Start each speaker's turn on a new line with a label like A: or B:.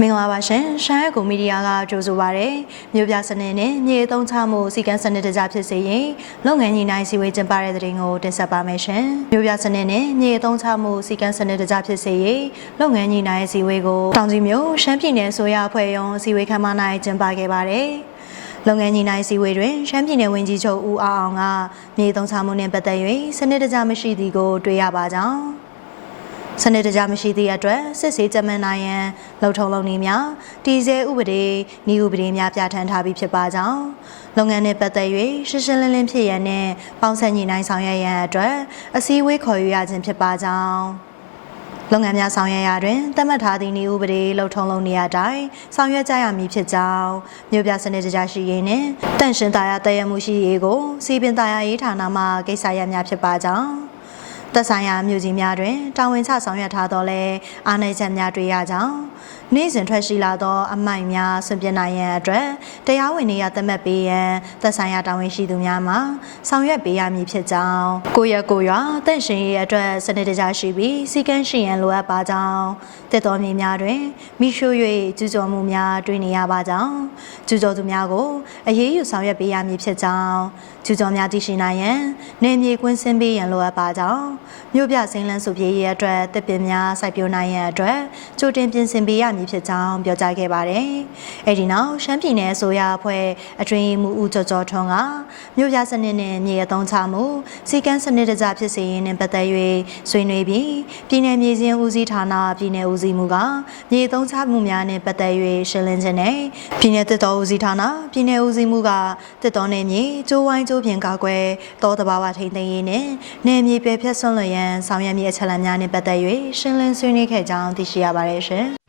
A: မင်္ဂလာပါရှင်ရှမ်းကိုမီဒီယာကကြိုဆိုပါရယ်မြို့ပြစနစ်နဲ့မြေအသုံးချမှုစီကံစနစ်တကျဖြစ်စေရင်လုပ်ငန်းကြီးနိုင်စီဝေးကျင်းပတဲ့တဲ့ရင်ကိုတင်ဆက်ပါမယ်ရှင်မြို့ပြစနစ်နဲ့မြေအသုံးချမှုစီကံစနစ်တကျဖြစ်စေရင်လုပ်ငန်းကြီးနိုင်စီဝေးကိုတောင်ကြီးမြို့ရှမ်းပြည်နယ်ဆိုရအဖွဲ့ရုံးစီဝေးခမ်းမ၌ကျင်းပခဲ့ပါတယ်လုပ်ငန်းကြီးနိုင်စီဝေးတွင်ရှမ်းပြည်နယ်ဝန်ကြီးချုပ်ဦးအောင်အောင်ကမြေသုံးချမှုနှင့်ပတ်သက်၍စနစ်တကျမရှိသည်ကိုတွေ့ရပါကြောင်း စနစ်တကျမရှိသည့်အတွက်စစ်ဆေးကြမ်းမှန်နိုင်ရန်လှုပ်ထုံလုံနည်းများတည်ဆဲဥပဒေဤဥပဒေများပြဋ္ဌာန်းထားပြီးဖြစ်ပါကြောင်းလုပ်ငန်းနှင့်ပတ်သက်၍ရှင်းရှင်းလင်းလင်းဖြစ်ရန်နှင့်ပေါင်းစပ်ညီနိုင်ဆောင်ရွက်ရန်အတွက်အစည်းအဝေးခေါ်ယူရခြင်းဖြစ်ပါကြောင်းလုပ်ငန်းများဆောင်ရွက်ရာတွင်သတ်မှတ်ထားသည့်နည်းဥပဒေလှုပ်ထုံလုံနေရာတိုင်းဆောင်ရွက်ကြရမည်ဖြစ်ကြောင်းမြို့ပြစနစ်တကျရှိရေးနှင့်တန့်ရှင်းသားရတည်ရမှုရှိရေးကိုစီပင်သားရရေးဌာနမှကိစ္စရပ်များဖြစ်ပါကြောင်း သက်ဆိုင်ရာမြို့ကြီးများတွင်တာဝန်ချဆောင်ရွက်ထားသောလဲအားနည်းချက်များတွေ့ရကြောင်းနေ့စဉ်ထွက်ရှိလာသောအမိုက်များဆွံ့ပြနိုင်ရန်အတွက်တရားဝင်နေရာသတ်မှတ်ပေးရန်သက်ဆိုင်ရာတာဝန်ရှိသူများမှဆောင်ရွက်ပေးရမည်ဖြစ်ကြောင်းကိုရက်ကိုရွာတန့်ရှင်ရေးအတွက်စနစ်တကျရှိပြီးစီကန်းရှိရန်လိုအပ်ပါကြောင်းတက်တော်မြေများတွင်မိရှု၍ကျူးကျော်မှုများတွေ့နေရပါကြောင်းကျူးကျော်သူများကိုအရေးယူဆောင်ရွက်ပေးရမည်ဖြစ်ကြောင်းကျူးကျော်များတည်ရှိနိုင်ရန်နေမြေကွင်းဆင်းပေးရန်လိုအပ်ပါကြောင်းမြို့ပြစိမ်းလန်းစုပြေးရေးအတွက်တစ်ပင်များစိုက်ပျိုးနိုင်ရန်အတွက်ကြိုတင်ပြင်ဆင်ပေးရမည်ပြီးဖြစ်ကြောင်းပြောကြားခဲ့ပါတယ်။အဲဒီနောက်ရှမ်းပြည်နယ်အစိုးရအဖွဲ့အတွင်းမှုဦးကျော်ကျော်ထွန်းကမြို့ပြစနစ်နဲ့မြေအသုံးချမှုစီကန်းစနစ်တကျဖြစ်စေရင်းနဲ့ပတ်သက်၍ဆွေးနွေးပြီးပြည်နယ်မြေစင်းဦးစီးဌာနပြည်နယ်ဦးစီးမှုကမြေအသုံးချမှုများနဲ့ပတ်သက်၍ရှင်းလင်းခြင်းနဲ့ပြည်နယ်တပ်တော်ဦးစီးဌာနပြည်နယ်ဦးစီးမှုကတပ်တော်နယ်မြေကျိုးဝိုင်းကျိုးပြင်ကာကွယ်တောတဘာဝထိန်းသိမ်းရေးနဲ့နယ်မြေပြည့်ဖြတ်ဆွံ့လွှင့်ရန်ဆောင်ရွက်မည့်အချက်အလက်များနဲ့ပတ်သက်၍ရှင်းလင်းဆွေးနွေးခဲ့ကြောင်းသိရှိရပါတယ်ရှင်။